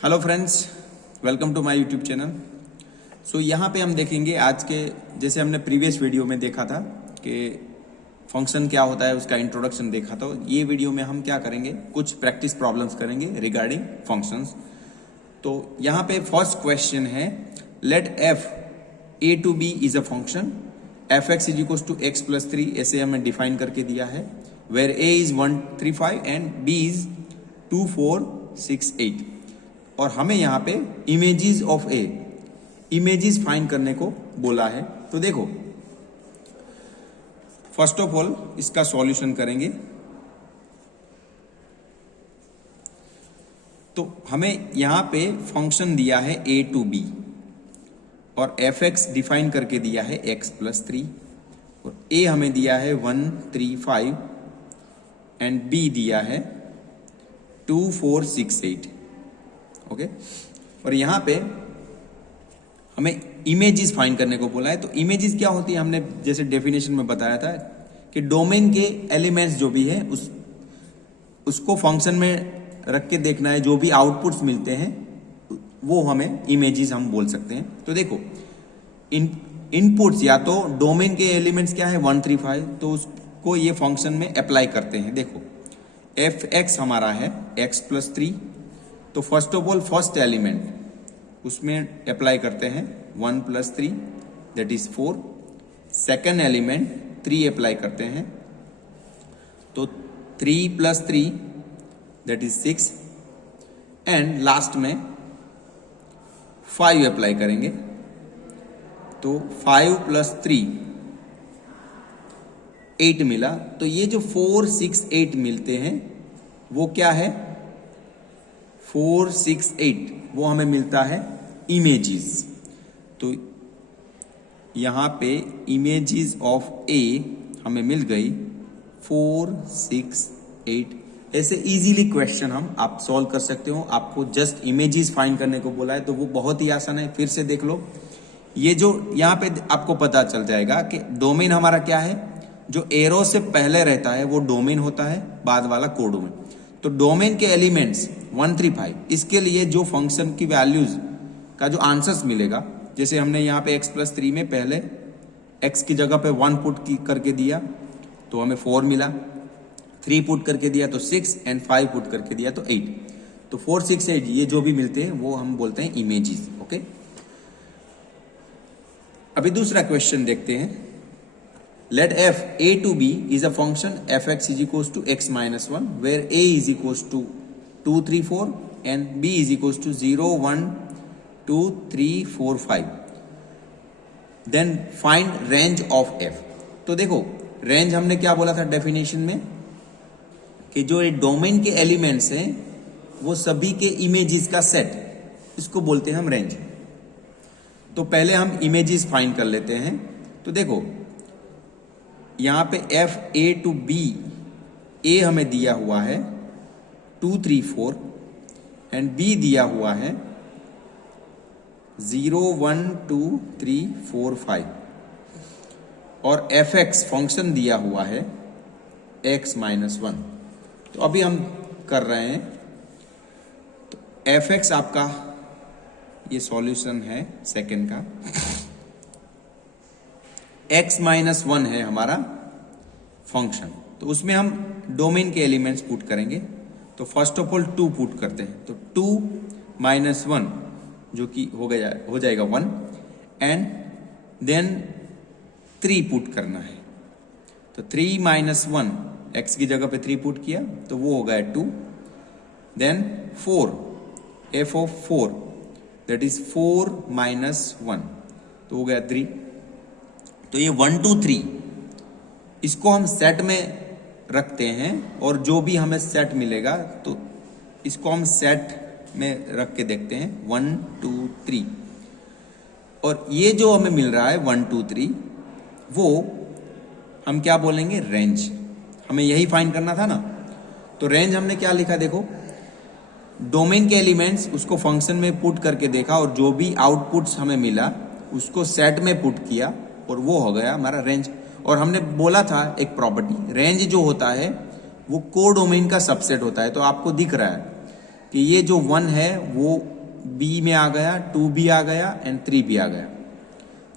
Hello friends, welcome to my YouTube channel. So यहाँ पे हम देखेंगे आज के, जैसे हमने प्रीवियस वीडियो में देखा था कि फंक्शन क्या होता है, उसका इंट्रोडक्शन देखा था। ये वीडियो में हम क्या करेंगे, कुछ प्रैक्टिस प्रॉब्लम्स करेंगे रिगार्डिंग फंक्शंस। तो यहाँ पे फर्स्ट क्वेश्चन है, let f A to B is a function f x is equal to x plus 3, ऐसे हमें डिफाइन करके दिया है, where A is 1 3 5 and B is 2 4 6 8। और हमें यहाँ पे images of A, images find करने को बोला है। तो देखो, फर्स्ट ऑफ ऑल इसका सॉल्यूशन करेंगे। तो हमें यहाँ पे फंक्शन दिया है ए टू बी और एफ एक्स डिफाइन करके दिया है एक्स प्लस 3, और ए हमें दिया है 1 3 5 एंड बी दिया है 2 4 6 8। ओके, और यहां पे हमें इमेजेस फाइंड करने को बोला है। तो इमेजेस क्या होती है, हमने जैसे डेफिनेशन में बताया था कि डोमेन के एलिमेंट्स जो भी है उसको फंक्शन में रख के देखना है, जो भी आउटपुट्स मिलते हैं वो हमें इमेजेस हम बोल सकते हैं। तो देखो, इनपुट्स या तो डोमेन के एलिमेंट्स क्या है 1 3 5, तो उसको ये फंक्शन में अप्लाई करते हैं। देखो, एफ एक्स हमारा है एक्स प्लस 3, तो first of all first element उसमें अप्लाई करते हैं 1 plus 3 that is 4। Second element 3 apply करते हैं, तो 3 plus 3 that is 6, and last में 5 अप्लाई करेंगे, तो 5 प्लस 3 8 मिला। तो ये जो 4 6 8 मिलते हैं वो क्या है, 4 6 8 वो हमें मिलता है इमेजेस। तो यहां पे इमेजेस ऑफ ए हमें मिल गई 4 6 8। ऐसे इजीली क्वेश्चन हम आप सॉल्व कर सकते हो। आपको जस्ट इमेजेस फाइंड करने को बोला है तो वो बहुत ही आसान है। फिर से देख लो, ये जो यहाँ पे आपको पता चल जाएगा कि डोमेन हमारा क्या है, जो एरो से पहले रहता है वो डोमेन होता है, बाद वाला कोडोमेन। तो डोमेन के एलिमेंट्स 1 3 5, इसके लिए जो फंक्शन की वैल्यूज का जो आंसर्स मिलेगा, जैसे हमने यहाँ पे x प्लस 3 में पहले x की जगह पे 1 पुट करके दिया तो हमें 4 मिला, 3 पुट करके दिया तो 6, एंड 5 पुट करके दिया तो 8। तो 4 6 8 ये जो भी मिलते हैं वो हम बोलते हैं इमेजेस। ओके, अभी दूसरा क्वेश्चन देखते हैं। Let f a to b is a function f x is equals to x minus 1, where a is equals to 2 3 4 and b is equals to 0 1 2 3 4 5. Then find range of f. तो देखो, range हमने क्या बोला था definition में, कि जो ये डोमेन के एलिमेंट्स हैं वो सभी के इमेजेस का सेट, इसको बोलते हैं हम रेंज। तो पहले हम इमेजेस फाइंड कर लेते हैं। तो देखो, यहां पे एफ ए टू बी, ए हमें दिया हुआ है 2 3 4 एंड बी दिया हुआ है 0 1 2 3 4 5, और एफ एक्स फंक्शन दिया हुआ है x माइनस 1। तो अभी हम कर रहे हैं, तो एफ एक्स आपका ये सॉल्यूशन है सेकेंड का, x माइनस 1 है हमारा फंक्शन। तो उसमें हम डोमेन के एलिमेंट्स पुट करेंगे। तो फर्स्ट ऑफ ऑल 2 पुट करते हैं, तो 2 माइनस 1 जो कि हो जाएगा 1, एंड देन 3 पुट करना है। तो 3 माइनस 1, x की जगह पे 3 पुट किया तो वो हो गया 2, then 4, f of 4 that is 4 minus 1, तो हो गया 3। तो ये 1 2 3 इसको हम सेट में रखते हैं, और जो भी हमें सेट मिलेगा तो इसको हम सेट में रख के देखते हैं 1 2 3, और ये जो हमें मिल रहा है 1 2 3 वो हम क्या बोलेंगे, रेंज। हमें यही फाइंड करना था ना। तो रेंज हमने क्या लिखा, देखो, डोमेन के एलिमेंट्स उसको फंक्शन में पुट करके देखा, और जो भी आउटपुट्स हमें मिला उसको सेट में पुट किया, और वो हो गया हमारा रेंज। और हमने बोला था एक प्रॉपर्टी, रेंज जो होता है वो कोडोमेन का सबसेट होता है। तो आपको दिख रहा है कि ये जो 1 है वो बी में आ गया, 2 भी आ गया एंड 3 भी आ गया।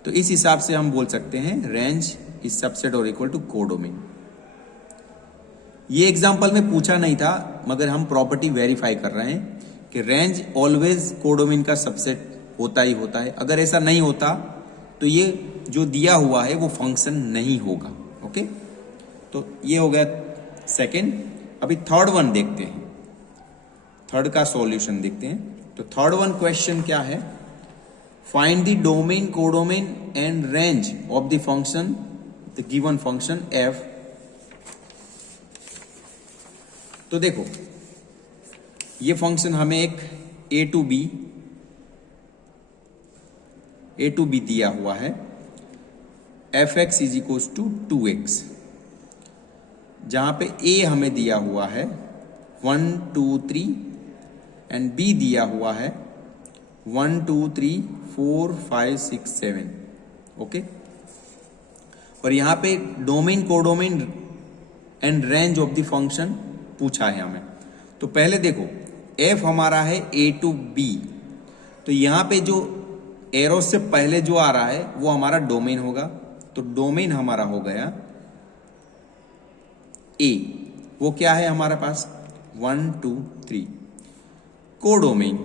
तो इस हिसाब से हम बोल सकते हैं रेंज इज सबसेट और इक्वल टू कोडोमेन। ये एग्जांपल में पूछा नहीं था, मगर हम प्रॉपर्टी वेरीफाई कर रहे हैं कि रेंज ऑलवेज कोडोमेन का सबसेट होता ही होता है। अगर ऐसा नहीं होता तो ये जो दिया हुआ है वो फंक्शन नहीं होगा। ओके, तो ये हो गया सेकेंड। अभी थर्ड वन देखते हैं, थर्ड का सॉल्यूशन देखते हैं। तो थर्ड वन क्वेश्चन क्या है, find the domain, codomain and range of the function, the given function F. तो देखो ये फंक्शन हमें एक ए टू बी दिया हुआ है, f x is equal to 2x, जहां पे ए हमें दिया हुआ है 1 2 3 एंड बी दिया हुआ है 1 2 3 4 5 6 7। ओके, और यहां पे domain, codomain and range of the function पूछा है हमें। तो पहले देखो एफ हमारा है ए टू बी, तो यहां पे जो एरो से पहले जो आ रहा है वो हमारा डोमेन होगा। तो डोमेन हमारा हो गया ए, वो क्या है हमारे पास 1 2 3। कोडोमेन,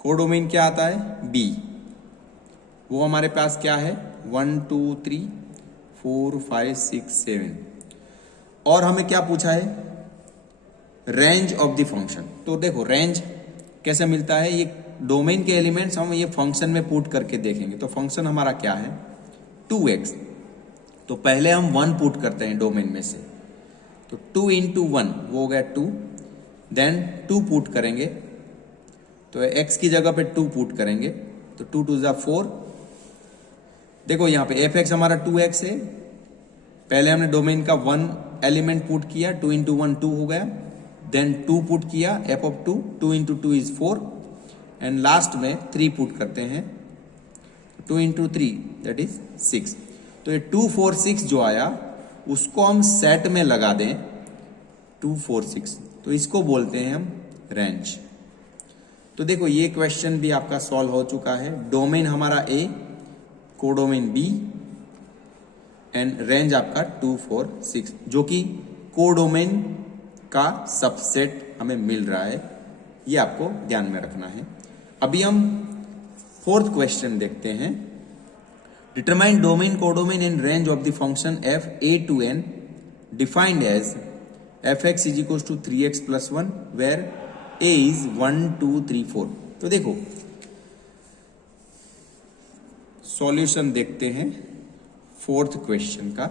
कोडोमेन क्या आता है बी, वो हमारे पास क्या है 1 2 3 4 5 6 7। और हमें क्या पूछा है रेंज ऑफ द फंक्शन। तो देखो रेंज कैसे मिलता है, ये डोमेन के एलिमेंट्स हम ये फंक्शन में पुट करके देखेंगे। तो फंक्शन हमारा क्या है 2x, तो पहले हम 1 पुट करते हैं डोमेन में से, तो 2 इंटू 1 वो हो गया 2, देन 2 पुट करेंगे, तो x की जगह पे 2 पुट करेंगे, तो 2 2 जा 4। देखो यहाँ पे एफ एक्स हमारा 2x है, पहले हमने डोमेन का 1 एलिमेंट पुट किया, 2 इंटू 1 2 हो गया, देन 2 पुट किया F of 2, 2 into 2 is 4 and last में 3 पुट करते हैं, 2 इंटू 3 दैट इज 6। तो ये 2 4 6 जो आया उसको हम सेट में लगा दें 2 4 6, तो इसको बोलते हैं हम रेंज। तो देखो ये क्वेश्चन भी आपका सॉल्व हो चुका है। डोमेन हमारा ए, कोडोमेन बी एंड रेंज आपका 2 4 6, जो कि कोडोमेन का सबसेट हमें मिल रहा है, ये आपको ध्यान में रखना है। अभी हम फोर्थ क्वेश्चन देखते हैं। Determine domain, codomain and range of the function f A to N defined as f x is equal to 3x plus 1 where A is 1 2 3 4। तो देखो सॉल्यूशन देखते हैं फोर्थ क्वेश्चन का।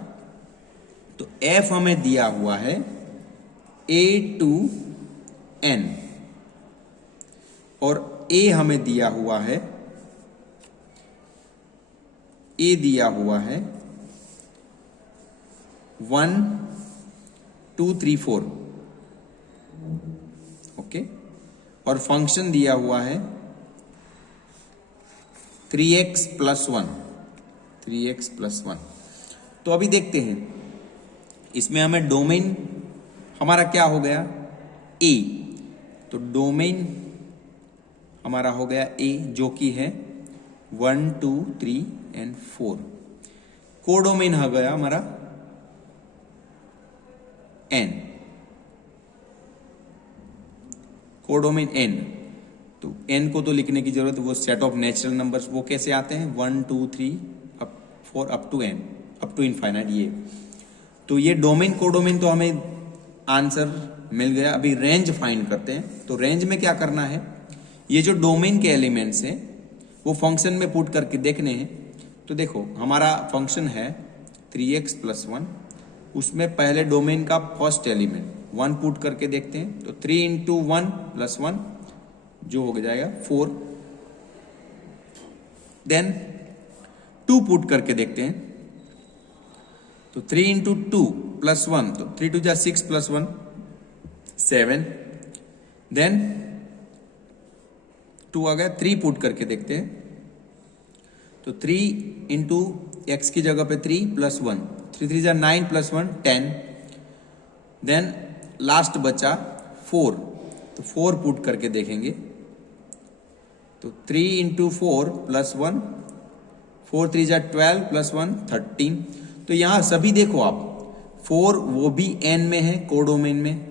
तो एफ हमें दिया हुआ है ए टू एन और ए हमें दिया हुआ है, ए दिया हुआ है 1 2 3 4। ओके, और फंक्शन दिया हुआ है 3x प्लस 1, 3x प्लस 1। तो अभी देखते हैं इसमें हमें डोमेन हमारा क्या हो गया ए, तो डोमेन हमारा हो गया ए जो कि है 1 2 3 एंड 4। कोडोमेन हो गया हमारा एन, कोडोमेन एन। तो एन को तो लिखने की जरूरत है, वो सेट ऑफ नेचुरल नंबर्स वो कैसे आते हैं 1 2 3 up 4 up to N, up to infinite. ये तो ये डोमेन कोडोमेन तो हमें आंसर मिल गया। अभी रेंज फाइंड करते हैं। तो रेंज में क्या करना है, ये जो डोमेन के एलिमेंट्स हैं वो फंक्शन में पुट करके देखने हैं। तो देखो हमारा फंक्शन है 3x प्लस 1, उसमें पहले डोमेन का फर्स्ट एलिमेंट 1 पुट करके देखते हैं। तो 3 इंटू 1 प्लस 1 जो हो जाएगा 4, देन 2 पुट करके देखते हैं। तो 3 इंटू 2 प्लस 1, तो 3 2 जा 6 प्लस 1 7, देन 2 आ गया, 3 पुट करके देखते हैं। तो 3 इंटू एक्स की जगह पे 3 प्लस 1, 3 3 जा 9 प्लस 1 10, देन लास्ट बचा 4, तो 4 पुट करके देखेंगे तो 3 इंटू 4 प्लस 1, 4 3 जा 12 प्लस 1 13। तो यहाँ सभी देखो आप 4 वो भी n में है कोडोमेन में,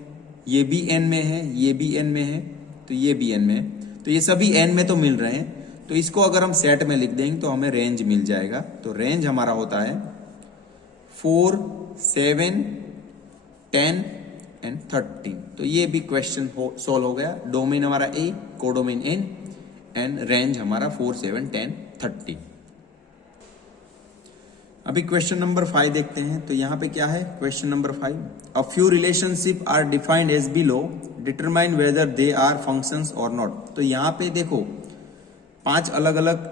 ये भी n में है, ये भी n में है, तो ये भी n में है, तो ये सभी n में तो मिल रहे हैं। तो इसको अगर हम सेट में लिख देंगे तो हमें रेंज मिल जाएगा। तो रेंज हमारा होता है 4 7 10 एंड 13। तो ये भी क्वेश्चन सॉल्व हो गया। डोमेन हमारा ए, कोडोमेन n एंड रेंज हमारा 4 7 10 13। अभी क्वेश्चन नंबर 5 देखते हैं। तो यहाँ पे क्या है question number 5, a few relationship are defined as below, determine whether they are functions और नॉट। तो यहाँ पे देखो 5 अलग अलग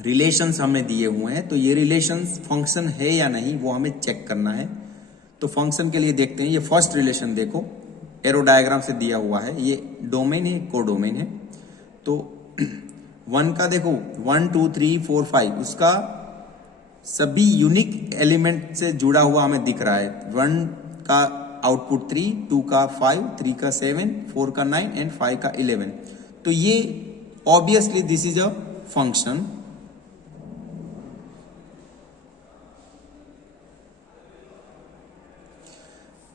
रिलेशंस हमें दिए हुए हैं। तो ये रिलेशंस फंक्शन है या नहीं वो हमें चेक करना है। तो फंक्शन के लिए देखते हैं। ये फर्स्ट रिलेशन देखो एरो डायग्राम से दिया हुआ है, ये डोमेन है, कोडोमेन है। तो 1 का देखो 1 2 3 4 5 उसका सभी यूनिक एलिमेंट से जुड़ा हुआ हमें दिख रहा है। 1 का आउटपुट 3, 2 का 5, 3 का 7, 4 का 9 एंड 5 का 11। तो ये obviously this is a function.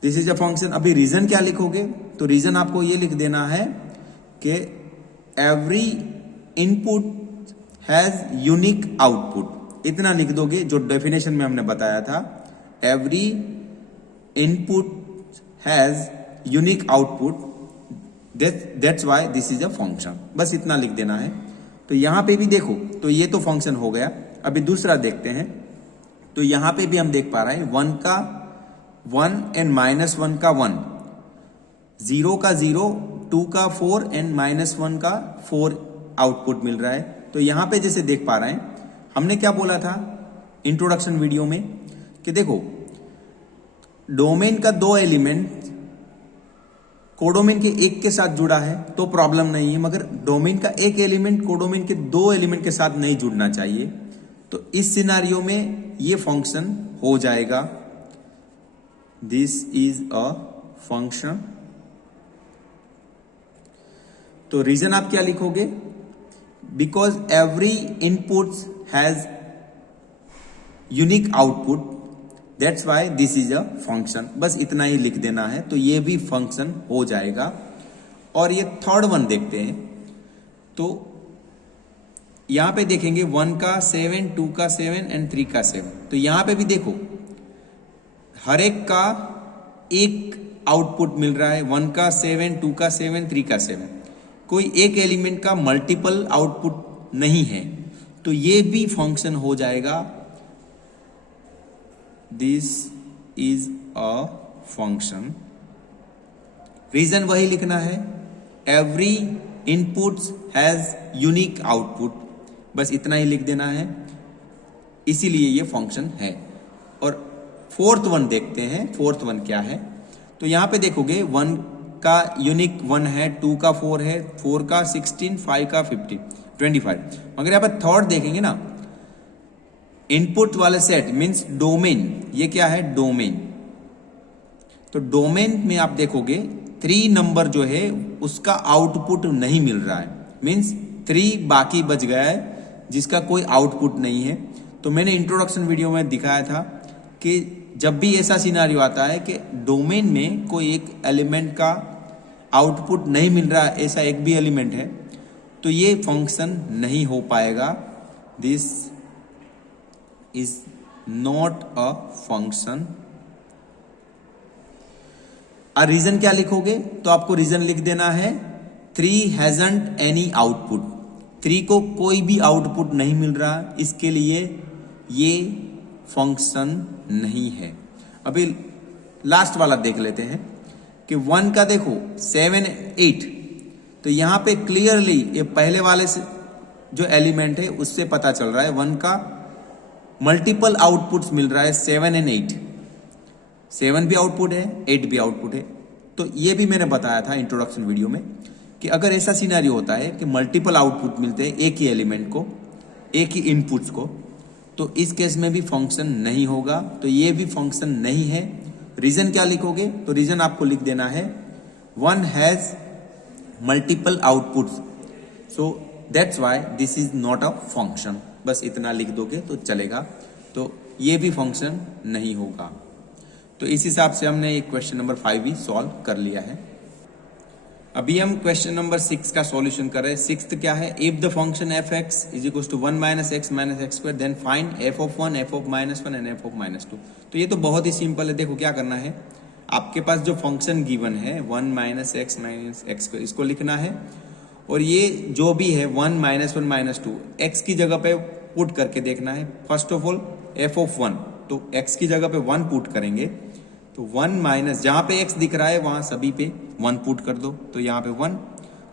This is a function. अभी रीजन क्या लिखोगे? तो रीजन आपको ये लिख देना है कि every input has unique output. इतना लिख दोगे जो डेफिनेशन में हमने बताया था, every input has unique output, that's why this is a function. बस इतना लिख देना है। तो यहां पे भी देखो तो ये तो फंक्शन हो गया। अभी दूसरा देखते हैं। तो यहां पे भी हम देख पा रहे हैं 1 का 1 एंड -1 का 1, 0 का 0, 2 का 4 एंड -1 का 4 आउटपुट मिल रहा है। तो यहां पे जैसे देख पा रहे हैं, हमने क्या बोला था इंट्रोडक्शन वीडियो में कि देखो डोमेन का 2 एलिमेंट कोडोमेन के एक के साथ जुड़ा है तो प्रॉब्लम नहीं है, मगर डोमेन का एक एलिमेंट कोडोमेन के 2 एलिमेंट के साथ नहीं जुड़ना चाहिए। तो इस सिनारियो में ये फंक्शन हो जाएगा। This is a function. तो रीजन आप क्या लिखोगे? Because every input has unique output, that's why this is a function. बस इतना ही लिख देना है तो ये भी फंक्शन हो जाएगा। और ये थर्ड वन देखते हैं। तो यहां पे देखेंगे 1 का 7, 2 का 7 एंड 3 का 7। तो यहां पे भी देखो हर एक का एक आउटपुट मिल रहा है। 1 का 7, 2 का 7, 3 का 7। कोई एक एलिमेंट का मल्टीपल आउटपुट नहीं है, तो ये भी फंक्शन हो जाएगा। This is a function. Reason वही लिखना है, every input has unique output. बस इतना ही लिख देना है, इसीलिए ये फंक्शन है। और फोर्थ वन देखते हैं। फोर्थ वन क्या है? तो यहां पे देखोगे 1 का यूनिक 1 है, 2 का 4 है, 4 का 16, 5 का 15, 25। मगर यहां पर थर्ड देखेंगे ना, इनपुट वाले सेट मींस डोमेन। ये क्या है? डोमेन। तो डोमेन में आप देखोगे 3 नंबर जो है उसका आउटपुट नहीं मिल रहा है, मींस 3 बाकी बच गया है जिसका कोई आउटपुट नहीं है। तो मैंने इंट्रोडक्शन वीडियो में दिखाया था कि जब भी ऐसा सिनारियो आता है कि डोमेन में कोई एक एलिमेंट का आउटपुट नहीं मिल रहा, ऐसा एक भी एलिमेंट है, तो ये फंक्शन नहीं हो पाएगा। This is not a function. Reason क्या लिखोगे? तो आपको रीजन लिख देना है 3 हैजंट एनी आउटपुट। 3 को कोई भी आउटपुट नहीं मिल रहा, इसके लिए ये फंक्शन नहीं है। अभी लास्ट वाला देख लेते हैं कि 1 का देखो 7 8। तो यहां पे क्लियरली ये पहले वाले से जो एलिमेंट है उससे पता चल रहा है 1 का मल्टीपल आउटपुट्स मिल रहा है 7 एंड 8। 7 भी आउटपुट है, 8 भी आउटपुट है। तो ये भी मैंने बताया था इंट्रोडक्शन वीडियो में कि अगर ऐसा सिनेरियो होता है कि मल्टीपल आउटपुट मिलते हैं एक ही एलिमेंट को, एक ही इनपुट्स को, तो इस केस में भी फंक्शन नहीं होगा। तो ये भी फंक्शन नहीं है। रीजन क्या लिखोगे? तो रीजन आपको लिख देना है one has multiple outputs, so that's why this is not a function. बस इतना लिख दोगे तो चलेगा, तो ये भी फंक्शन नहीं होगा। तो इस हिसाब से हमने ये क्वेश्चन नंबर 5 भी सॉल्व कर लिया है। अभी हम क्वेश्चन नंबर 6 का सॉल्यूशन कर रहे हैं। सिक्स्थ क्या है, if the function f x is equal to 1 minus x square then find f of 1, f of -1 and f of -2। तो ये तो बहुत ही सिंपल है। देखो क्या करना है, आपके पास जो फंक्शन गिवन है 1 माइनस एक्स स्क्वायर, इसको लिखना है, और ये जो भी है 1 -1 -2 एक्स की जगह पे पुट करके देखना है। First of all F of 1, तो एक्स की जगह पे 1 पुट करेंगे, तो 1 माइनस जहां पे x दिख रहा है वहां सभी पे 1 पुट कर दो, तो यहाँ पे 1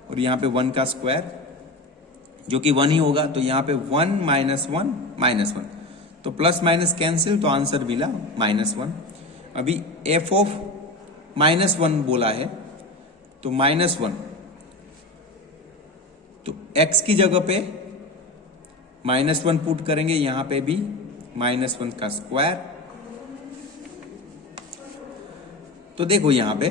और यहाँ पे 1 का स्क्वायर जो कि 1 ही होगा, तो यहाँ पे 1 -1 -1, तो प्लस माइनस कैंसिल, तो आंसर मिला -1। अभी f ऑफ -1 बोला है, तो -1, तो x की जगह पे -1 पुट करेंगे, यहाँ पे भी -1 का स्क्वायर, तो देखो यहाँ पे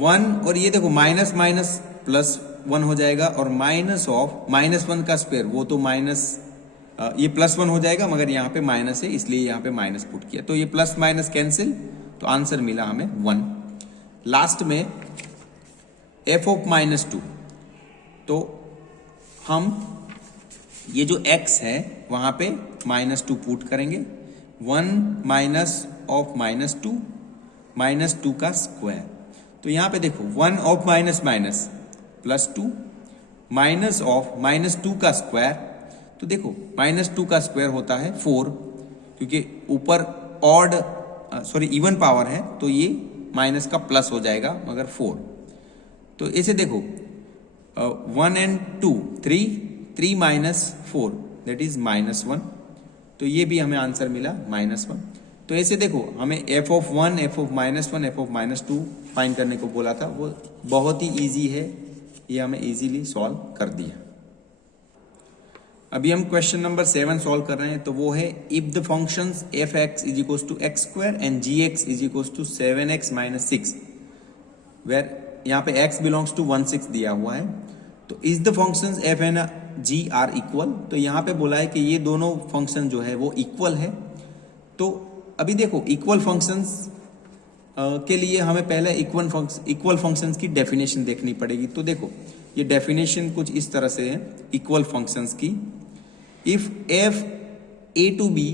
1 और ये देखो माइनस माइनस प्लस 1 हो जाएगा, और माइनस ऑफ -1 का स्क्वायर, वो तो माइनस ये +1 हो जाएगा, मगर यहाँ पे माइनस है इसलिए यहाँ पे माइनस पुट किया, तो ये प्लस माइनस कैंसिल, तो आंसर मिला हमें 1। लास्ट में f ऑफ -2, तो हम ये जो x है वहां पे -2 पुट करेंगे, 1 माइनस ऑफ -2 -2 का स्क्वायर, तो यहां पे देखो 1 of minus minus +2 minus of -2 का स्क्वायर, तो देखो -2 का स्क्वायर होता है 4, क्योंकि ऊपर इवन पावर है, तो ये माइनस का प्लस हो जाएगा, मगर 4, तो इसे देखो 1 and 2 3 माइनस 4 दैट इज -1, तो ये भी हमें आंसर मिला -1। तो ऐसे देखो हमें f of 1, f of -1, f of -2 find करने को बोला था, वो बहुत ही इजी है, ये हमें इजीली सॉल्व कर दिया। अभी हम क्वेश्चन नंबर 7 सॉल्व कर रहे हैं, तो वो है if the functions f x is equal to x square and g x is equal to 7x - 6, where यहाँ पे x बिलोंग्स टू 1 6 दिया हुआ है, तो is the functions f and g are equal, तो यहाँ पे बोला है कि ये दोनों फंक्शन जो है वो इक्वल है। तो अभी देखो इक्वल फंक्शंस के लिए हमें पहले इक्वल फंक्शंस की डेफिनेशन देखनी पड़ेगी। तो देखो ये डेफिनेशन कुछ इस तरह से है इक्वल फंक्शंस की, if f a to b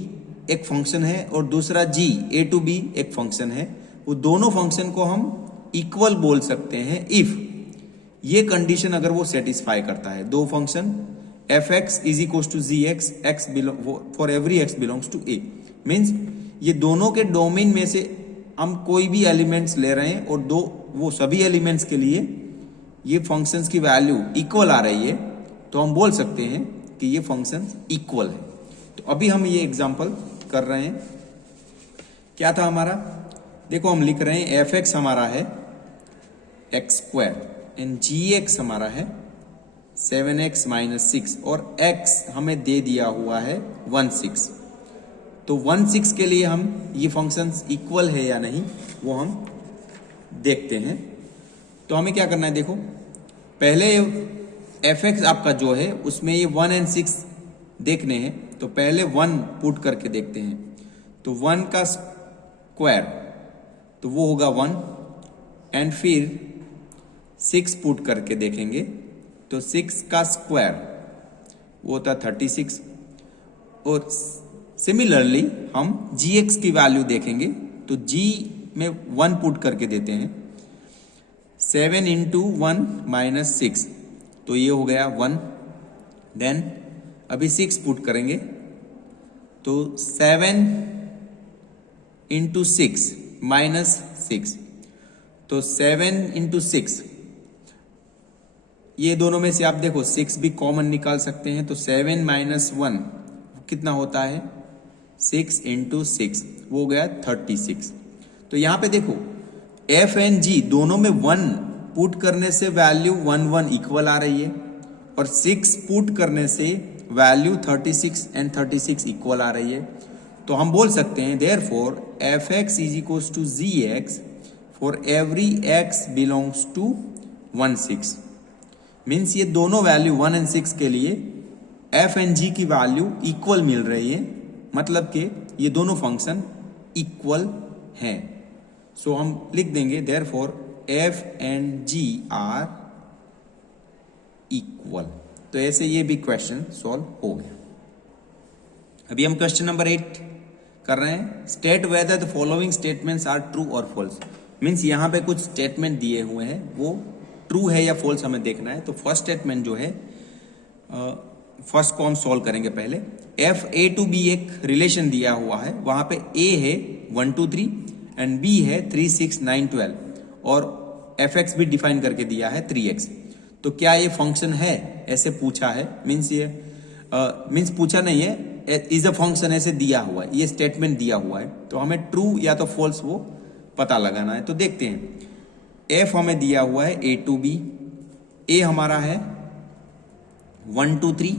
एक फंक्शन है और दूसरा g a to b एक फंक्शन है, वो दोनों फंक्शन को हम इक्वल बोल सकते हैं इफ ये कंडीशन अगर वो सेटिस्फाई करता है। दो function f x is equal to g x, x for every x belongs to A, means ये दोनों के डोमेन में से हम कोई भी एलिमेंट्स ले रहे हैं और वो सभी एलिमेंट्स के लिए ये फंक्शंस की वैल्यू इक्वल आ रही है, तो हम बोल सकते हैं कि ये फंक्शंस इक्वल है। तो अभी हम ये एग्जांपल कर रहे हैं, क्या था हमारा, देखो हम लिख रहे हैं एफ एक्स हमारा है x square and g x हमारा है 7x - 6 और x हमें दे दिया हुआ है 1 6, तो 1 6 के लिए हम ये फंक्शंस इक्वल है या नहीं वो हम देखते हैं। तो हमें क्या करना है, देखो पहले एफ एक्स आपका जो है उसमें ये 1 and 6 देखने हैं, तो पहले 1 पुट करके देखते हैं, तो 1 का स्क्वायर तो वो होगा 1, एंड फिर 6 पुट करके देखेंगे, तो 6 का स्क्वायर वो होता 36, और सिमिलरली हम gx की वैल्यू देखेंगे, तो g में 1 पुट करके देते हैं, 7 × 1 - 6, तो ये हो गया 1, देन अभी 6 पुट करेंगे, तो 7 × 6 - 6, तो 7 × 6, ये दोनों में से आप देखो 6 भी कॉमन निकाल सकते हैं, तो 7 - 1 कितना होता है 6 × 6, वो हो गया 36। तो यहां पे देखो f एंड g दोनों में 1 पुट करने से वैल्यू 1 1 इक्वल आ रही है, और 6 पुट करने से वैल्यू 36 एंड 36 इक्वल आ रही है। तो हम बोल सकते हैं therefore f x is equal to g x for every x belongs to 1 6। Means ये दोनों वैल्यू 1 एंड 6 के लिए f एंड g की वैल्यू इक्वल मिल रही है, मतलब कि ये दोनों फंक्शन इक्वल हैं। सो हम लिख देंगे therefore f and g are equal. तो ऐसे ये भी क्वेश्चन सॉल्व हो गया। अभी हम क्वेश्चन नंबर 8 कर रहे हैं। State whether the following statements are true और फॉल्स। मीन्स यहाँ पे कुछ स्टेटमेंट दिए हुए हैं, वो ट्रू है या फॉल्स हमें देखना है। तो फर्स्ट स्टेटमेंट जो है, फर्स्ट को हम सॉल्व करेंगे पहले। एफ ए टू बी एक रिलेशन दिया हुआ है, वहां पे ए है 1 2 3 एंड बी है 3 6 9 12 और एफ एक्स भी डिफाइन करके दिया है 3x। तो क्या ये फंक्शन है, ऐसे पूछा है। मीन्स ये मीन्स पूछा नहीं है, इज अ फंक्शन ऐसे दिया हुआ है, ये स्टेटमेंट दिया हुआ है। तो हमें ट्रू या तो फॉल्स वो पता लगाना है। तो देखते हैं, एफ हमें दिया हुआ है ए टू बी, ए हमारा है 1 2 3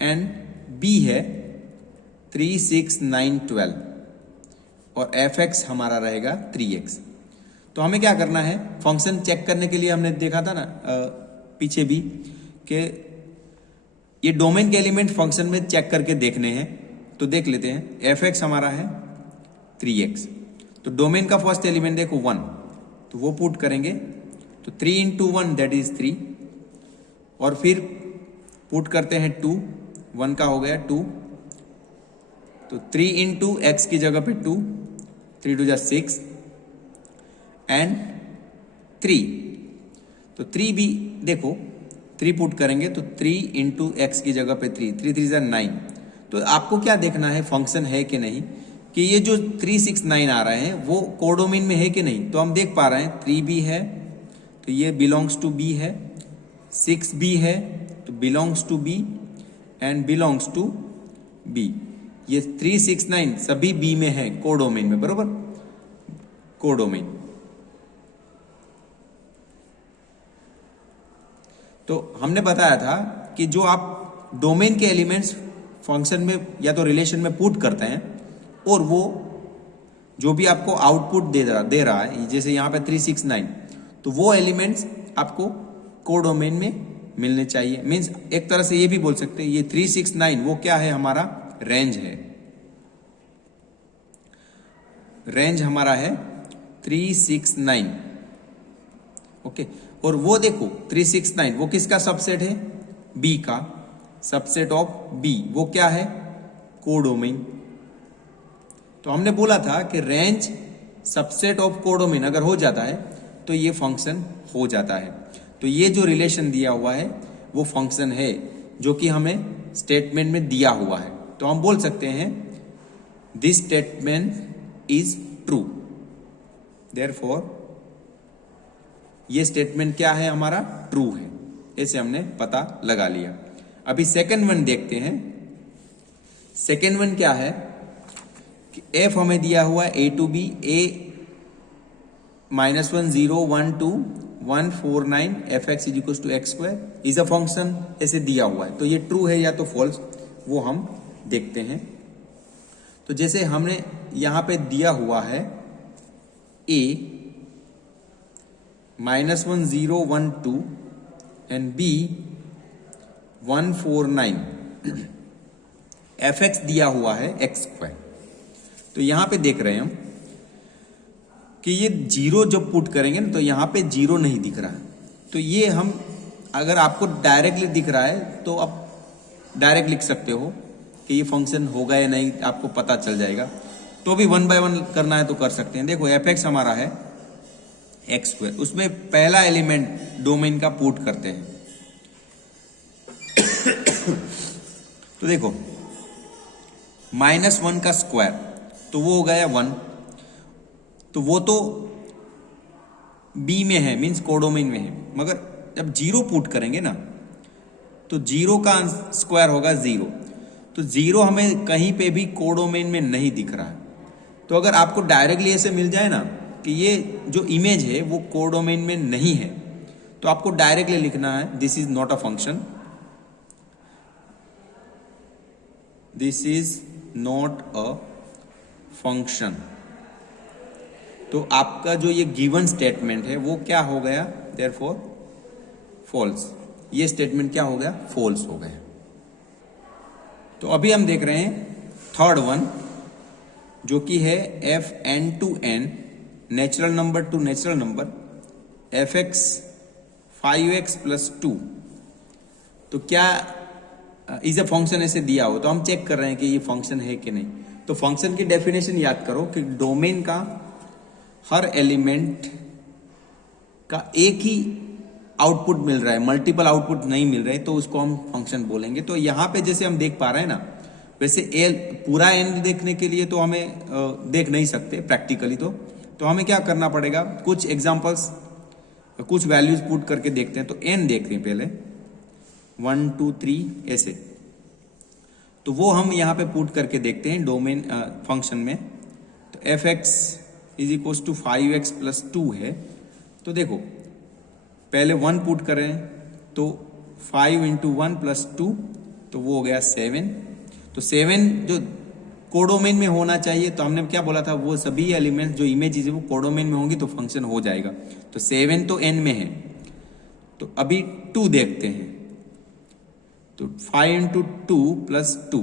एंड बी है 3 6 9 12 और एफ एक्स हमारा रहेगा 3x। तो हमें क्या करना है, फंक्शन चेक करने के लिए हमने देखा था ना पीछे भी कि ये डोमेन के एलिमेंट फंक्शन में चेक करके देखने हैं। तो देख लेते हैं, एफ एक्स हमारा है 3x, तो डोमेन का फर्स्ट एलिमेंट देखो 1, तो वो पुट करेंगे। तो 3 इंटू 1 दैट इज 3 और फिर पुट करते हैं 2, 1 का हो गया 2, तो 3 इंटू एक्स की जगह पे 2, 3 2 जा 6 एंड 3। तो 3 भी देखो 3 पुट करेंगे तो 3 इंटू एक्स की जगह पे 3, 3 3 जा 9। तो आपको क्या देखना है, फंक्शन है कि नहीं, कि ये जो 3 6 9 आ रहे हैं वो कोडोमेन में है कि नहीं। तो हम देख पा रहे हैं 3 भी है तो ये बिलोंग्स टू बी है, 6 भी है तो belongs to B and belongs to B. ये 3 6 9 सभी बी में है, कोडोमेन में, बरोबर, कोडोमेन। तो हमने बताया था कि जो आप डोमेन के एलिमेंट्स फंक्शन में या तो रिलेशन में पुट करते हैं और वो जो भी आपको आउटपुट दे रहा है, जैसे यहाँ पे 3 6 9, तो वो एलिमेंट्स आपको कोडोमेन में मिलने चाहिए। मींस एक तरह से ये भी बोल सकते हैं ये 3 6 9 वो क्या है, हमारा रेंज है। रेंज हमारा है 3 6 9, ओके। और वो देखो 3 6 9 वो किसका सबसेट है, बी का सबसेट ऑफ बी, वो क्या है, कोडोमेन। तो हमने बोला था कि रेंज सबसेट ऑफ कोडोमेन अगर हो जाता है तो ये फंक्शन हो जाता है। तो ये जो रिलेशन दिया हुआ है वो फंक्शन है जो कि हमें स्टेटमेंट में दिया हुआ है। तो हम बोल सकते हैं this statement is true, therefore ये स्टेटमेंट क्या है, हमारा ट्रू है। ऐसे हमने पता लगा लिया। अभी सेकंड वन देखते हैं। सेकंड वन क्या है कि एफ हमें दिया हुआ है A to B, A -1 0 1 2 1 4 9 F x is equal to x square is a function, ऐसे दिया हुआ है। तो ये ट्रू है या तो फॉल्स, वो हम देखते हैं। तो जैसे हमने यहां पे दिया हुआ है ए -1 0 1 2 एंड बी 1 4 9, एफ एक्स दिया हुआ है एक्स स्क्वायर। तो यहां पे देख रहे हैं हम कि ये जीरो जब पुट करेंगे ना तो यहां पे जीरो नहीं दिख रहा है। तो ये हम, अगर आपको डायरेक्टली दिख रहा है तो आप डायरेक्ट लिख सकते हो कि ये फंक्शन होगा या नहीं, आपको पता चल जाएगा। तो भी 1 बाय 1 करना है तो कर सकते हैं। देखो एफ एक्स हमारा है एक्स स्क्वायर, उसमें पहला एलिमेंट डोमेन का पुट करते हैं। तो देखो -1 का स्क्वायर तो वो हो गया 1, तो वो तो बी में है, मींस कोडोमेन में है। मगर जब जीरो पुट करेंगे ना तो जीरो का स्क्वायर होगा 0, तो 0 हमें कहीं पे भी कोडोमेन में नहीं दिख रहा है। तो अगर आपको डायरेक्टली ऐसे मिल जाए ना कि ये जो इमेज है वो कोडोमेन में नहीं है, तो आपको डायरेक्टली लिखना है this is not a function, this is not a function. तो आपका जो ये गिवन स्टेटमेंट है वो क्या हो गया, देयरफॉर फॉल्स। ये स्टेटमेंट क्या हो गया, फॉल्स हो गया। तो अभी हम देख रहे हैं थर्ड वन, जो कि है f N to N natural number to natural number f x 5x plus 2। तो क्या इज अ फंक्शन ऐसे दिया हो तो हम चेक कर रहे हैं कि ये फंक्शन है कि नहीं। तो फंक्शन की डेफिनेशन याद करो कि डोमेन का हर एलिमेंट का एक ही आउटपुट मिल रहा है, मल्टीपल आउटपुट नहीं मिल रहे, तो उसको हम फंक्शन बोलेंगे। तो यहां पे जैसे हम देख पा रहे हैं ना, वैसे पूरा एन देखने के लिए तो हमें देख नहीं सकते प्रैक्टिकली। तो हमें क्या करना पड़ेगा, कुछ एग्जांपल्स, कुछ वैल्यूज पुट करके देखते हैं। तो एन देखते हैं पहले, 1 2 3 ऐसे। तो वो हम यहाँ पे पुट करके देखते हैं डोमेन फंक्शन में। तो f x is equal to 5x plus 2 है। तो देखो पहले 1 पुट करें तो 5 इंटू 1 प्लस 2, तो वो हो गया 7। तो 7 जो कोडोमेन में होना चाहिए, तो हमने क्या बोला था, वो सभी एलिमेंट्स जो इमेजेस है वो कोडोमेन में होंगी तो फंक्शन हो जाएगा। तो 7 तो n में है। तो अभी 2 देखते हैं। तो 5 इंटू 2 प्लस 2,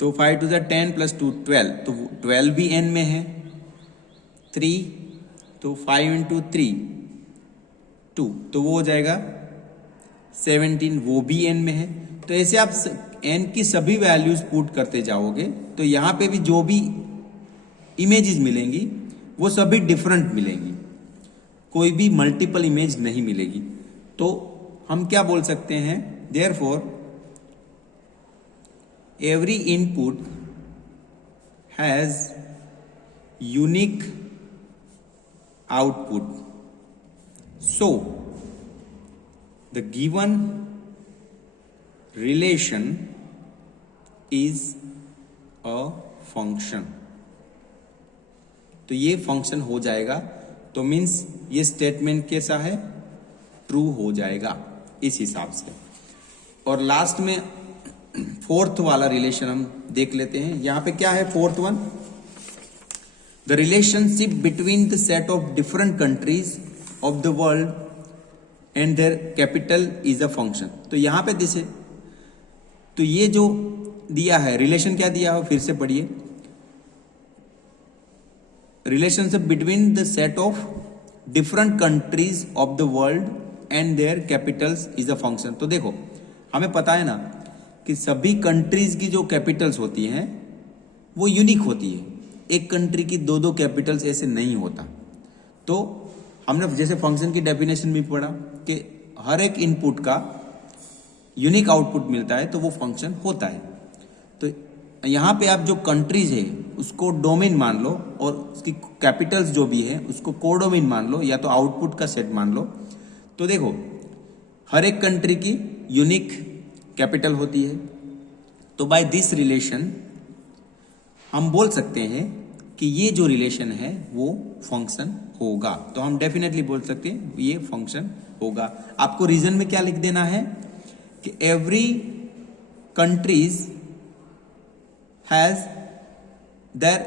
तो 5 टू 10 प्लस 2 12, तो 12 भी n में है। 3, तो 5 इंटू 3 2, तो वो हो जाएगा 17, वो भी n में है। तो ऐसे आप n की सभी वैल्यूज पुट करते जाओगे तो यहां पे भी जो भी इमेजेस मिलेंगी वो सभी डिफरेंट मिलेंगी, कोई भी मल्टीपल इमेज नहीं मिलेगी। तो हम क्या बोल सकते हैं, therefore every input has unique output, so the given relation is a function. तो ये फंक्शन हो जाएगा। तो मीन्स ये स्टेटमेंट कैसा है, ट्रू हो जाएगा इस हिसाब से। और लास्ट में फोर्थ वाला रिलेशन हम देख लेते हैं। यहां पे क्या है fourth one, the relationship between the set of different countries of the world and their capital is a function. तो यहां पे दिसे, तो ये जो दिया है रिलेशन, क्या दिया हो फिर से पढ़िए, relationship between the set of different countries of the world and there Capitals is a function. तो देखो हमें पता है ना कि सभी कंट्रीज की जो कैपिटल्स होती हैं वो यूनिक होती है। एक कंट्री की दो दो कैपिटल्स ऐसे नहीं होता। तो हमने जैसे फंक्शन की डेफिनेशन भी पढ़ा कि हर एक इनपुट का यूनिक आउटपुट मिलता है तो वो फंक्शन होता है। तो यहाँ पे आप जो कंट्रीज है उसको डोमेन मान लो और उसकी कैपिटल्स जो भी है उसको कोडोमेन मान लो, या तो आउटपुट का सेट मान लो। तो देखो हर एक कंट्री की यूनिक कैपिटल होती है। तो बाय दिस रिलेशन हम बोल सकते हैं कि ये जो रिलेशन है वो फंक्शन होगा। तो हम डेफिनेटली बोल सकते हैं ये फंक्शन होगा। आपको रीजन में क्या लिख देना है कि every countries has their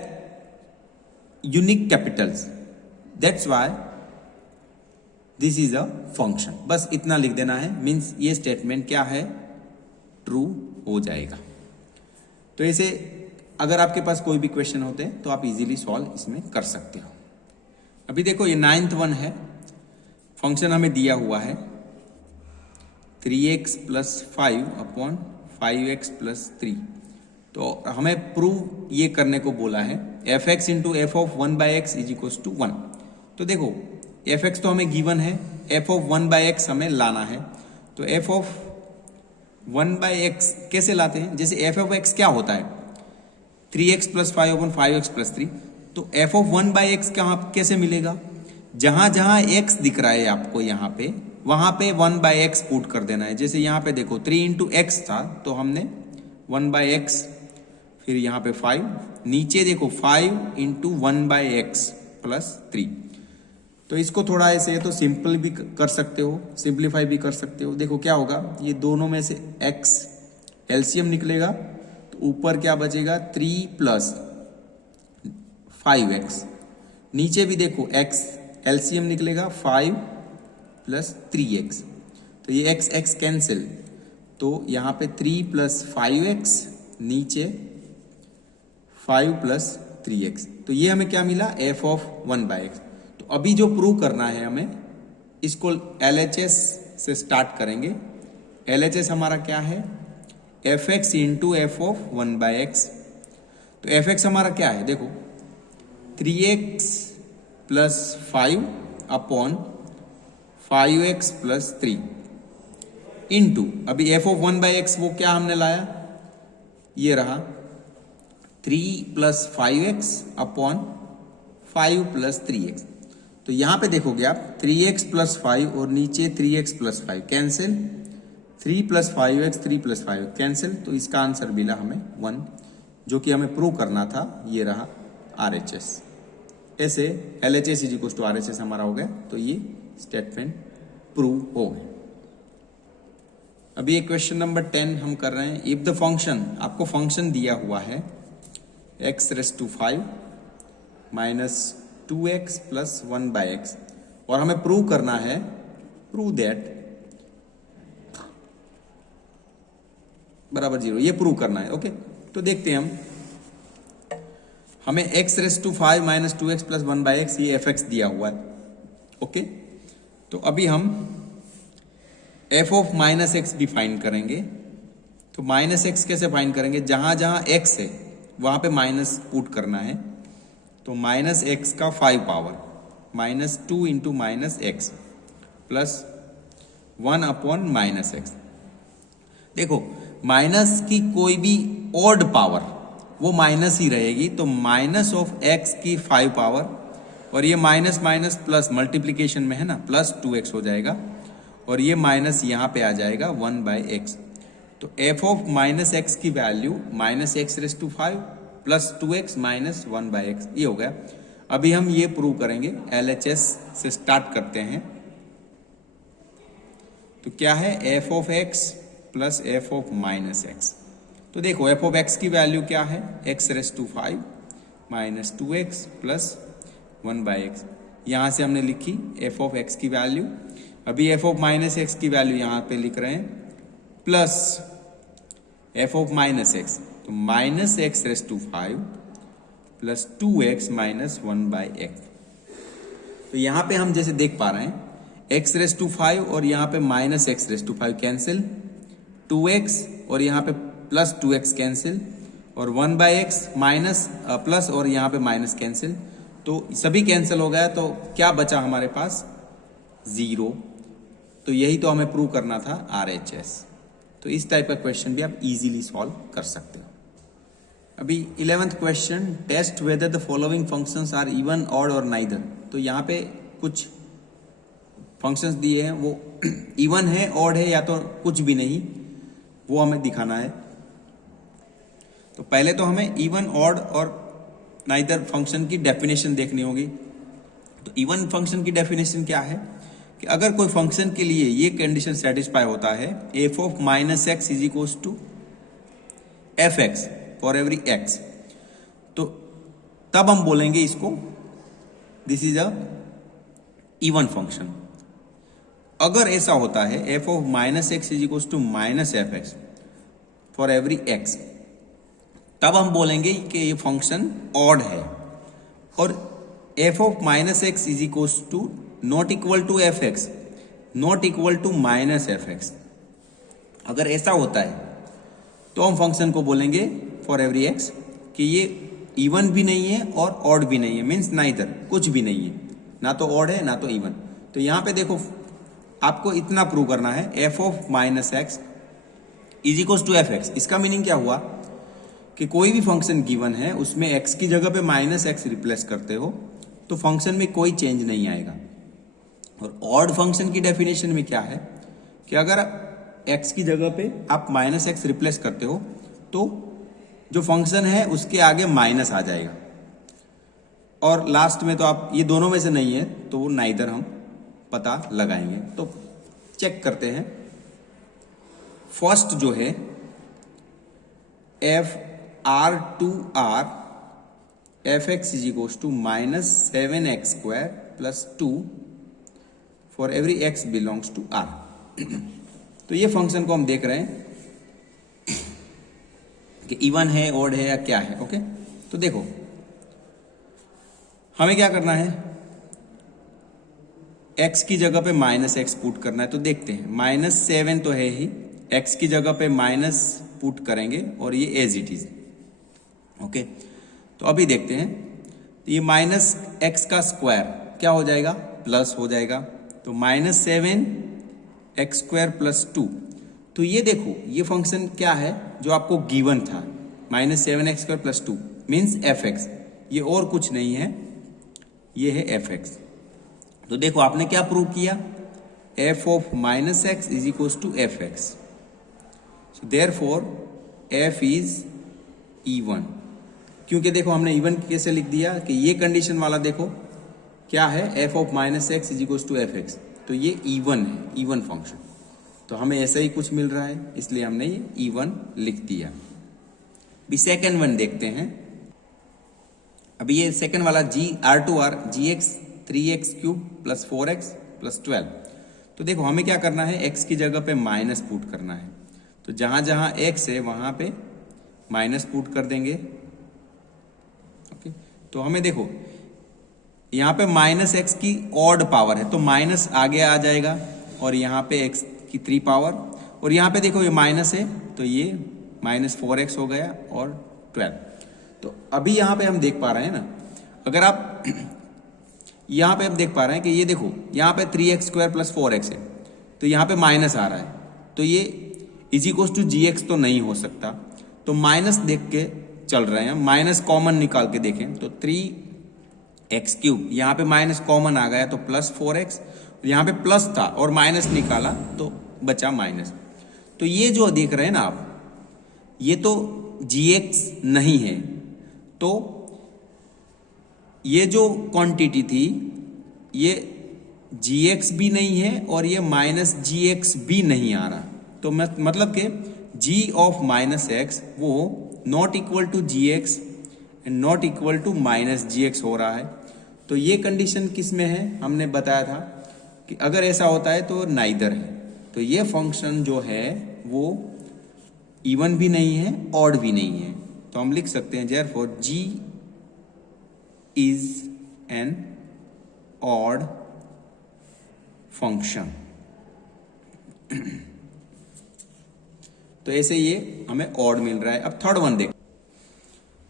unique Capitals, that's why this is a function. बस इतना लिख देना है, मीन्स ये स्टेटमेंट क्या है, ट्रू हो जाएगा। तो ऐसे अगर आपके पास कोई भी क्वेश्चन होते हैं तो आप इजीली सॉल्व इसमें कर सकते हो। अभी देखो ये 9th वन है, फंक्शन हमें दिया हुआ है 3x plus 5 upon 5x plus 3। तो हमें प्रूव ये करने को बोला है f x into f of 1 by x is equal to 1। तो देखो एफ एक्स तो हमें गिवन है, एफ ऑफ 1 बाई एक्स हमें लाना है। तो एफ ऑफ 1 बाई एक्स कैसे लाते हैं, जैसे एफ ऑफ एक्स क्या होता है 3x plus 5 upon 5x plus 3। तो एफ ऑफ 1 बाई एक्स कैसे मिलेगा, जहां जहां x दिख रहा है आपको यहाँ पे, वहां पे 1 बाई एक्स पुट कर देना है। जैसे यहाँ पे देखो 3 इंटू एक्स था तो हमने 1 बाई एक्स, फिर यहाँ पे 5, नीचे देखो 5 इंटू 1 बाई एक्स प्लस 3। तो इसको थोड़ा ऐसे तो सिंपल भी कर सकते हो, सिंप्लीफाई भी कर सकते हो। देखो क्या होगा, ये दोनों में से x एलसीएम निकलेगा तो ऊपर क्या बचेगा 3 प्लस 5x, नीचे भी देखो x एलसीएम निकलेगा 5 प्लस 3x, तो ये x x कैंसिल, तो यहाँ पे 3 प्लस 5x, नीचे 5 प्लस 3x, तो ये हमें क्या मिला f ऑफ 1/x। तो अभी जो प्रूव करना है हमें, इसको LHS से स्टार्ट करेंगे। LHS हमारा क्या है, fx into f of 1/x। तो fx हमारा क्या है, देखो 3x plus 5 upon 5x plus 3 into, अभी f ऑफ 1/x वो क्या हमने लाया, ये रहा 3 plus 5x upon 5 plus 3x। तो यहां पे देखोगे आप 3x प्लस 5 और नीचे 3x plus 5 cancel, 3 plus 5x 3 plus 5 cancel, तो इसका आंसर मिला हमें 1, जो कि हमें प्रूव करना था, ये रहा RHS। ऐसे LHS is equal to RHS हमारा हो गया, तो ये स्टेटमेंट प्रूव हो गया। अभी एक क्वेश्चन नंबर 10 हम कर रहे हैं। इफ द फंक्शन, आपको फंक्शन दिया हुआ है x⁵ minus 2x plus 1/x, और हमें प्रूव करना है, प्रूव दैट बराबर 0, ये प्रूव करना है। ओके, तो देखते हैं हमें x⁵ minus 2x plus 1/x ये fx दिया हुआ है। ओके, तो अभी हम f ऑफ माइनस एक्स भी फाइंड करेंगे। तो माइनस एक्स कैसे फाइंड करेंगे, जहां जहां x है वहां पे माइनस पुट करना है। तो माइनस एक्स का 5 power, minus 2 into minus x plus 1 upon minus x. देखो माइनस की कोई भी ऑड पावर वो माइनस ही रहेगी, तो माइनस ऑफ एक्स की 5 पावर, और ये माइनस माइनस प्लस मल्टीप्लीकेशन में है ना, प्लस 2x हो जाएगा, और ये माइनस यहाँ पे आ जाएगा 1/x। तो f ऑफ माइनस एक्स की value minus x⁵ plus 2x minus 1/x, ये हो गया। अभी हम ये प्रूव करेंगे, LHS से स्टार्ट करते हैं। तो क्या है, f of x plus f of minus X. तो देखो f ऑफ x की वैल्यू क्या है, x⁵ minus 2x plus 1/x, यहां से हमने लिखी f ऑफ x की वैल्यू। अभी f ऑफ माइनस एक्स की वैल्यू यहां पे लिख रहे हैं, plus f of minus X, तो minus x⁵ plus 2x minus 1/x। तो यहां पे हम जैसे देख पा रहे हैं x⁵ और यहां पे माइनस x⁵ कैंसिल, 2x और यहां पे प्लस 2x कैंसिल, और 1/x माइनस प्लस और यहां पे माइनस कैंसिल, तो सभी कैंसिल हो गया। तो क्या बचा हमारे पास, 0। तो यही तो हमें प्रूव करना था, RHS। तो इस टाइप का क्वेश्चन भी आप इजीली सॉल्व कर सकते हो। अभी 11th question, test whether the following functions are even, odd और नाइदर। तो यहाँ पे कुछ फंक्शंस दिए हैं, वो इवन है, ऑड है, या तो कुछ भी नहीं, वो हमें दिखाना है। तो पहले तो हमें इवन, ऑड और नाइदर फंक्शन की डेफिनेशन देखनी होगी। तो इवन फंक्शन की डेफिनेशन क्या है कि अगर कोई फंक्शन के लिए ये कंडीशन सेटिस्फाई होता है, f of minus x is equal to fx for every x, तो तब हम बोलेंगे इसको this is a even function. अगर ऐसा होता है f of minus x is equal to minus fx for every x, तब हम बोलेंगे कि ये फंक्शन ऑड है। और f of minus x is equal to not equal to fx, not equal to minus fx, अगर ऐसा होता है तो हम फंक्शन को बोलेंगे फॉर एवरी x कि ये इवन भी नहीं है और ऑड भी नहीं है, मीन्स नाइदर, कुछ भी नहीं है, ना तो ऑड है ना तो इवन। तो यहां पे देखो आपको इतना प्रूव करना है, f of minus x is equal to fx। इसका मीनिंग क्या हुआ कि कोई भी फंक्शन गिवन है, उसमें x की जगह पे माइनस एक्स रिप्लेस करते हो तो फंक्शन में कोई चेंज नहीं आएगा। और ऑड फंक्शन की डेफिनेशन में क्या है कि अगर x की जगह पे आप माइनस एक्स रिप्लेस करते हो तो जो फंक्शन है उसके आगे माइनस आ जाएगा, और लास्ट में तो आप ये दोनों में से नहीं है तो वो नाइदर हम पता लगाएंगे। तो चेक करते हैं। फर्स्ट जो है f R to R f x is equal to -7x² plus 2 for every x belongs to R। तो ये फंक्शन को हम देख रहे हैं कि इवन है, ऑड है या क्या है। ओके, तो देखो हमें क्या करना है, x की जगह पे -x पुट करना है। तो देखते हैं, -7 तो है ही, x की जगह पे माइनस पुट करेंगे और ये एज इट इज। ओके, तो अभी देखते हैं, तो ये -x का स्क्वायर क्या हो जाएगा, प्लस हो जाएगा। तो -7x² प्लस 2। तो ये देखो, ये फंक्शन क्या है जो आपको गिवन था, -7x² प्लस 2 मीन्स fx। ये और कुछ नहीं है, ये है fx। तो देखो आपने क्या प्रूव किया, f of -x is equal to fx। So therefore f is even. क्योंकि देखो हमने इवन कैसे लिख दिया कि ये कंडीशन वाला देखो क्या है, f of -x is equal to fx। तो ये इवन है, इवन फंक्शन। तो हमें ऐसा ही कुछ मिल रहा है, इसलिए हमने ये इवन लिख दिया। अभी सेकेंड वन देखते हैं। अभी ये सेकेंड वाला R2R gx 3x³ plus 4x plus 12। तो देखो हमें क्या करना है, x की जगह पे माइनस पुट करना है। तो जहां जहां x है वहां पे माइनस पुट कर देंगे। ओके, तो हमें देखो यहाँ पे -x की ऑड पावर है, तो माइनस आगे आ जाएगा, और यहाँ पे x की 3 पावर, और यहाँ पे देखो ये माइनस है तो ये -4x हो गया और 12। तो अभी यहाँ पे हम देख पा रहे हैं ना, अगर आप यहाँ पे हम देख पा रहे हैं कि ये देखो यहाँ पे 3x² प्लस 4x है, तो यहाँ पे माइनस आ रहा है, तो ये इज इक्वल टू gx तो नहीं हो सकता। तो माइनस देख के चल रहे हैं, माइनस कॉमन निकाल के देखें तो 3x³ यहाँ पे माइनस कॉमन आ गया तो प्लस 4x, यहाँ पे प्लस था और माइनस निकाला तो बचा माइनस। तो ये जो देख रहे हैं ना आप, ये तो gx नहीं है, तो ये जो क्वांटिटी थी ये gx भी नहीं है और ये -gx भी नहीं आ रहा। तो मतलब कि g ऑफ -x वो not equal to gx and not equal to -gx हो रहा है। तो ये कंडीशन किस में है, हमने बताया था कि अगर ऐसा होता है तो नाइदर है। तो ये फंक्शन जो है वो इवन भी नहीं है, ऑड भी नहीं है। तो हम लिख सकते हैं therefore g is an odd function. तो ऐसे ये हमें ऑड मिल रहा है। अब थर्ड वन देख,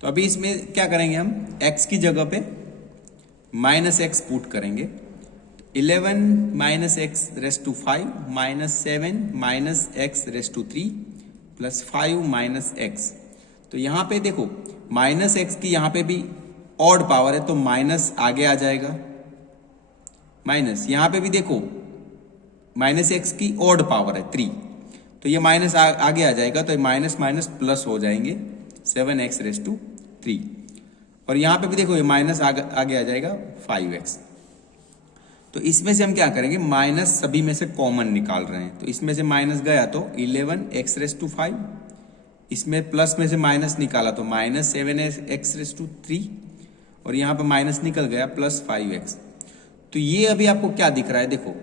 तो अभी इसमें क्या करेंगे हम, x की जगह पे -x पुट करेंगे। 11 -x raise to 5 -7 -x3 plus 5 -x। तो यहाँ पे देखो -x की यहाँ पे भी ऑड पावर है, तो माइनस आगे आ जाएगा, माइनस यहाँ पे भी देखो -x की ऑड पावर है 3, तो ये माइनस आगे आ जाएगा, तो माइनस माइनस प्लस हो जाएंगे 7x3। और यहाँ पे भी देखो ये माइनस आगे आ जाएगा 5x। तो इसमें से हम क्या करेंगे, माइनस सभी में से कॉमन निकाल रहे हैं। तो इसमें से माइनस गया तो 11x5, इसमें प्लस में से माइनस निकाला तो -7x3, और यहाँ पे माइनस निकल गया प्लस 5x। तो ये अभी आपको क्या दिख रहा है, देखो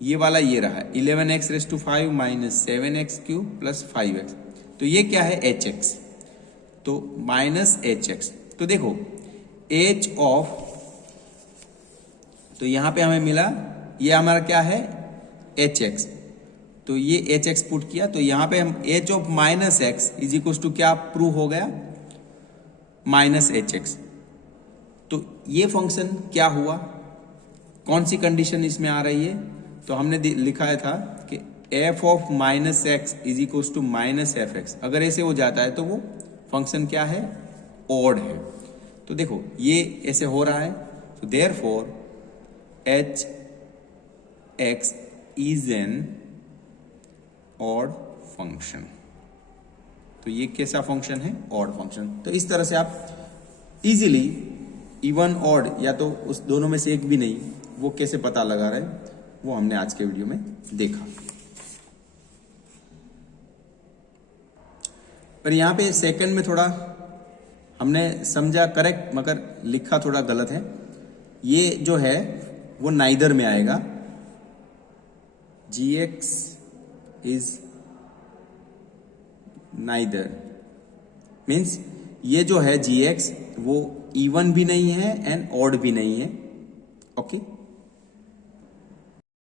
ये वाला ये रहा है 11x5 -7x³ प्लस 5x। तो ये क्या है, hx, तो -hx। तो देखो h ऑफ, तो यहां पे हमें मिला, ये हमारा क्या है hx, तो ये hx पुट किया, तो यहां पे हम h of -x is equal to क्या प्रूव हो गया, -hx। तो ये फंक्शन क्या हुआ, कौन सी कंडीशन इसमें आ रही है, तो हमने लिखा था कि f of -x is equal to -fx। अगर ऐसे हो जाता है तो वो फंक्शन क्या है, ऑड है। तो देखो ये ऐसे हो रहा है, तो therefore hx is an odd function. तो ये कैसा फंक्शन है, ऑड फंक्शन। तो इस तरह से आप इजीली इवन ऑड या तो उस दोनों में से एक भी नहीं, वो कैसे पता लगा रहे हैं, वो हमने आज के वीडियो में देखा। पर यहां पे सेकंड में थोड़ा हमने समझा करेक्ट, मगर लिखा थोड़ा गलत है। ये जो है वो नाइदर में आएगा। gx इज नाइदर मीन्स ये जो है gx वो इवन भी नहीं है एंड ऑड भी नहीं है। ओके